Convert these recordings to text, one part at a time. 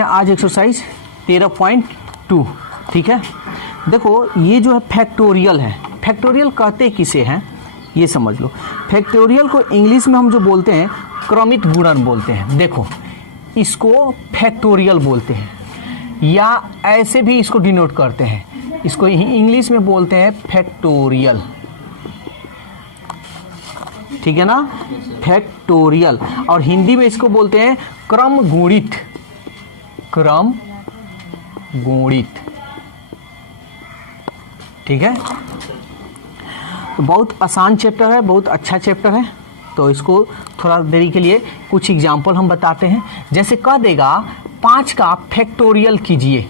हैं आज एक्सरसाइज 13.2। ठीक है, देखो ये जो है फैक्टोरियल है। फैक्टोरियल कहते किसे हैं ये समझ लो। फैक्टोरियल को इंग्लिश में हम जो बोलते हैं क्रमित गुणन बोलते हैं। देखो इसको फैक्टोरियल बोलते हैं या ऐसे भी इसको डिनोट करते हैं। इसको इंग्लिश में बोलते हैं फैक्टोरियल। ठीक है ना, फैक्टोरियल। और हिंदी में इसको बोलते हैं क्रम गुणित। क्रम गुणित। ठीक है, तो बहुत आसान चैप्टर है, बहुत अच्छा चैप्टर है। तो इसको थोड़ा देरी के लिए कुछ एग्जाम्पल हम बताते हैं। जैसे कह देगा 5 का फैक्टोरियल कीजिए,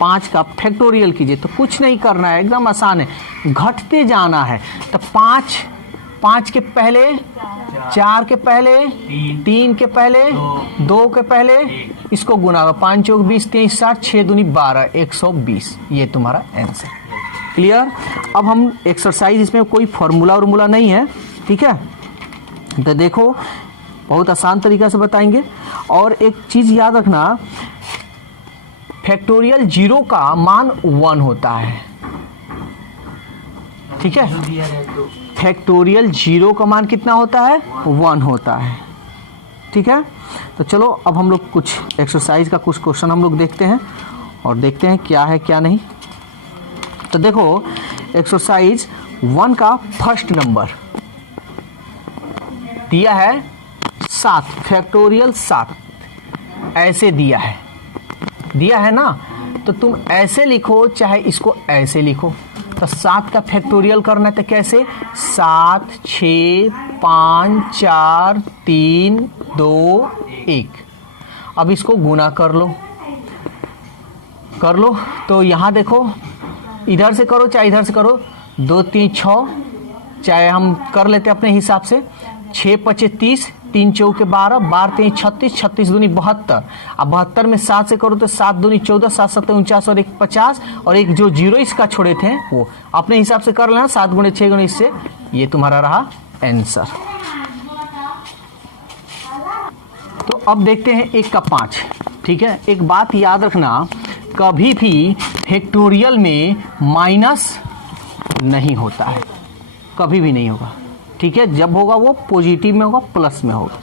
5 का फैक्टोरियल कीजिए, तो कुछ नहीं करना है, एकदम आसान है, घटते जाना है। तो 5 के पहले, 4 के पहले, 3 के पहले, 2 के पहले, इसको गुना 5 चौक 20, 23 60, 6 दूनी 12, 120। ये तुम्हारा आंसर। क्लियर। अब हम एक्सरसाइज, इसमें कोई फॉर्मूला नहीं है। ठीक है, तो देखो बहुत आसान तरीका से बताएंगे। और एक चीज याद रखना, फैक्टोरियल 0 का मान 1 होता है। ठीक है, फैक्टोरियल 0 का मान कितना होता है? 1 होता है। ठीक है, तो चलो अब हम लोग कुछ एक्सरसाइज का कुछ क्वेश्चन हम लोग देखते हैं और देखते हैं क्या है क्या नहीं। तो देखो एक्सरसाइज 1 का फर्स्ट नंबर दिया है 7, फैक्टोरियल 7 ऐसे दिया है ना। तो तुम ऐसे लिखो चाहे इसको ऐसे लिखो। तो 7 का फैक्टोरियल करना है तो कैसे? 7 6 5 4 3 2 1। अब इसको गुना कर लो तो यहाँ देखो, इधर से करो चाहे इधर से करो, 2 3 6, चाहे हम कर लेते अपने हिसाब से, 6 5 30, 3 चौके 12, 12 3 36, 36 दूनी 72। अब 72 में 7 से करो तो 7 दूनी 14, 7 7 49 और 1 50, और एक जो 0 इसका छोड़े थे वो अपने हिसाब से कर लेना। 7 गुणे 6 गुणे इससे, ये तुम्हारा रहा आंसर। तो अब देखते हैं 1 का 5। ठीक है, एक बात याद रखना, कभी भी फैक्टोरियल में माइनस नहीं होता है, कभी भी नहीं होगा। ठीक है, जब होगा वो पॉजिटिव में होगा, प्लस में होगा।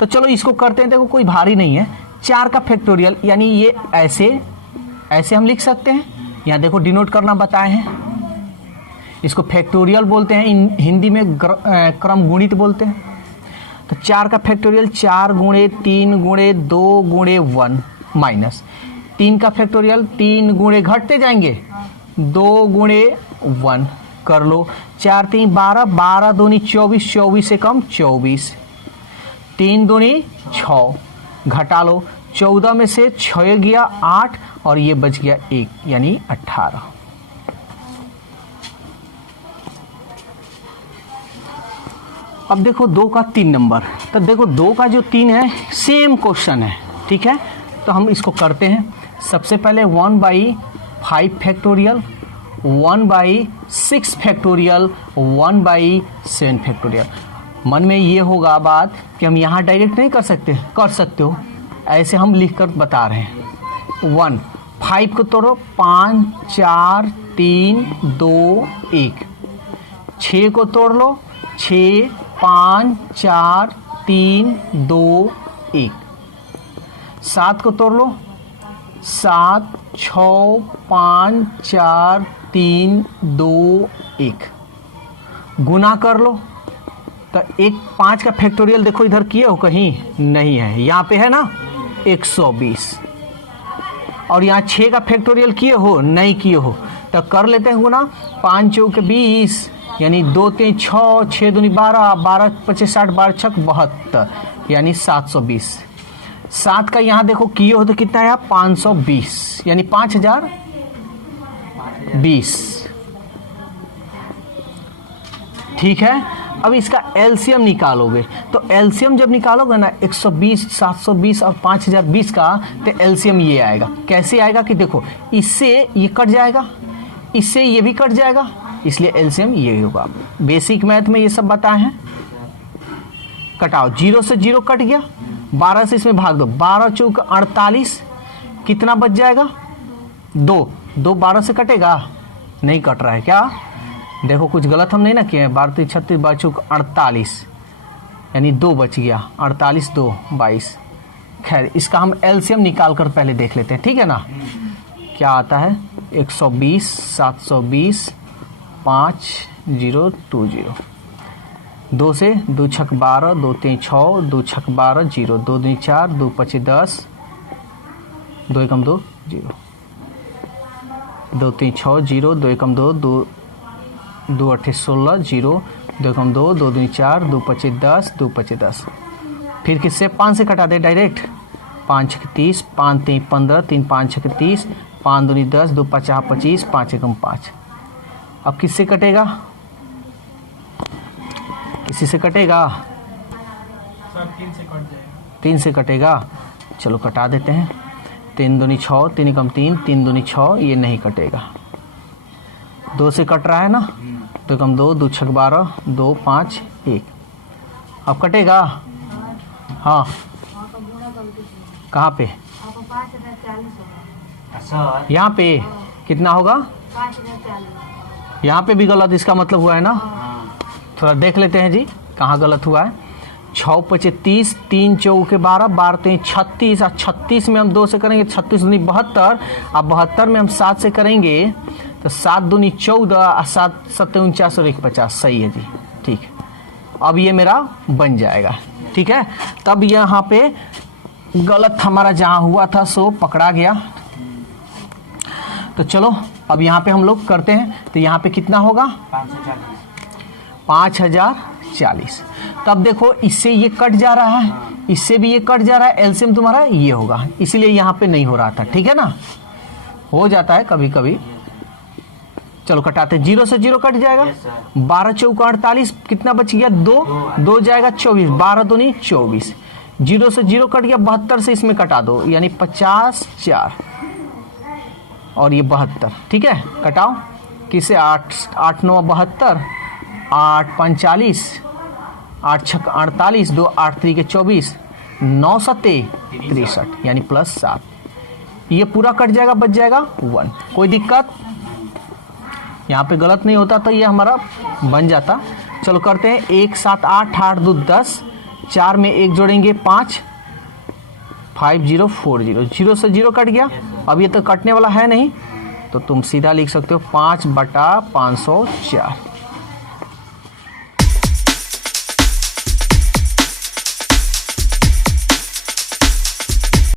तो चलो इसको करते हैं। देखो कोई भारी नहीं है। 4 का फैक्टोरियल यानी ये ऐसे हम लिख सकते हैं। यहाँ देखो डिनोट करना बताए हैं, इसको फैक्टोरियल बोलते हैं, हिंदी में क्रम गुणित बोलते हैं। तो 4 का फैक्टोरियल 4 गुणे 3 गुणे 2 गुणे 1 माइनस 3 का फैक्टोरियल 3 गुणे घटते जाएंगे 2 गुणे 1 कर लो। 4 3 12, 12 दूनी 24, 24 से कम 24, 3 दूनी 6, घटा लो। 14 में से 6 गया 8 और ये बच गया 1 यानी 18। अब देखो 2 का 3 नंबर। तो देखो 2 का जो 3 है सेम क्वेश्चन है। ठीक है, तो हम इसको करते हैं। सबसे पहले 1/5 फैक्टोरियल, 1/6 फैक्टोरियल, 1/7 फैक्टोरियल। मन में ये होगा बात कि हम यहाँ डायरेक्ट नहीं कर सकते, कर सकते हो, ऐसे हम लिख कर बता रहे हैं। 1 5 को तोड़ो, 5 4 3 2 1। 6 को तोड़ लो, 6 5 4 3 2 1। 7 को तोड़ लो, 7 6 5 4 3 2 1। गुना कर लो तो 5 का फैक्टोरियल देखो इधर किए हो? कहीं नहीं है, यहाँ पे है ना 120। और यहाँ 6 का फैक्टोरियल किए हो? नहीं किए हो। तो कर लेते हैं गुना। 5 चौके 20 यानी 2 3 6, 6 दूनी 12, 12 25 60, 12 छक 72 यानी 720। 7 का यहाँ देखो किए हो तो कितना है? 520 यानी 5020। ठीक है, अब इसका एलसीएम निकालोगे तो एलसीएम जब निकालोगे ना 120, 720 और 5020 का, तो एलसीएम ये आएगा। कैसे आएगा कि देखो इससे ये कट जाएगा, इससे ये भी कट जाएगा, इसलिए एलसीएम ये होगा। बेसिक मैथ में ये सब बताए हैं। कटाओ, 0 से 0 कट गया, 12 से इसमें भाग दो, 12 चौक 48, कितना बच जाएगा 2, 2 12 से कटेगा, नहीं कट रहा है क्या, देखो कुछ गलत हम नहीं ना किए हैं, 12 3 36 12 चौक 48 यानी 2 बच गया, 48 2 22। खैर इसका हम एलसीएम निकाल कर पहले देख लेते हैं, ठीक है ना। क्या आता है 120 720 5020, 2 से 2 छक 12 2 3 6 2 छक 12 0 2 2 4 2 5 10 2 एकम 2 0 2 3 6 0 2 एकम 2 2 2 8 16 0 2 एकम 2 2 2 4 2 5 10 2 5 10। फिर किससे 5 से कटा दे डायरेक्ट, 5 छक 30 5 3 15 3 5 छक 30 5 2 10 2 5 25 5 एकम 5। अब किससे कटेगा, किसी से कटेगा, सर 3 से कट जाएगा, 3 से कटेगा, चलो कटा देते हैं। 3 दूनी 6 3 एकम 3 3 दूनी 6, ये नहीं कटेगा। 2 से कट रहा है ना, 2 एकम 2 2 छक 12 2 5 1। अब कटेगा, हाँ कहाँ पे, यहाँ पे कितना होगा, यहाँ पे भी गलत, इसका मतलब हुआ है ना, थोड़ा देख लेते हैं जी कहाँ गलत हुआ है। 6 5 30 3 चौके 12 12 3 36, और 36 में हम 2 से करेंगे, 36 दूनी 72, अब 72 में हम 7 से करेंगे तो 7 दूनी 14 और 7 7 49 और 1 50, सही है जी, ठीक है। अब ये मेरा बन जाएगा, ठीक है। तब यहाँ पे गलत हमारा जहाँ हुआ था सो पकड़ा गया। तो चलो अब यहाँ पे हम लोग करते हैं, तो यहाँ पे कितना होगा 5040। तब देखो इससे ये कट जा रहा है, इससे भी ये कट जा रहा है, एलसीएम तुम्हारा ये होगा, इसीलिए यहाँ पे नहीं हो रहा था, ठीक है ना, हो जाता है कभी कभी। चलो कटाते, 0 से 0 कट जाएगा, 12 चौक 48, कितना बच गया 2 2 जाएगा 24, 12 दूनी 24, 0 से 0 कट गया, 72 से इसमें कटा दो यानी 50 4 और ये 72, ठीक है। कटाओ किसे, 8 9 72, 8 5 40, 8 6 48, 2 8 3 के 24, 9 7 63 यानी +7। ये पूरा कट जाएगा, बच जाएगा 1। कोई दिक्कत, यहाँ पे गलत नहीं होता तो ये हमारा बन जाता। चलो करते हैं, 1 7 8 8 2 10, 4 में 1 जोड़ेंगे 5 5040, 0 से 0 कट गया। अब ये तो कटने वाला है नहीं, तो तुम सीधा लिख सकते हो 5/504।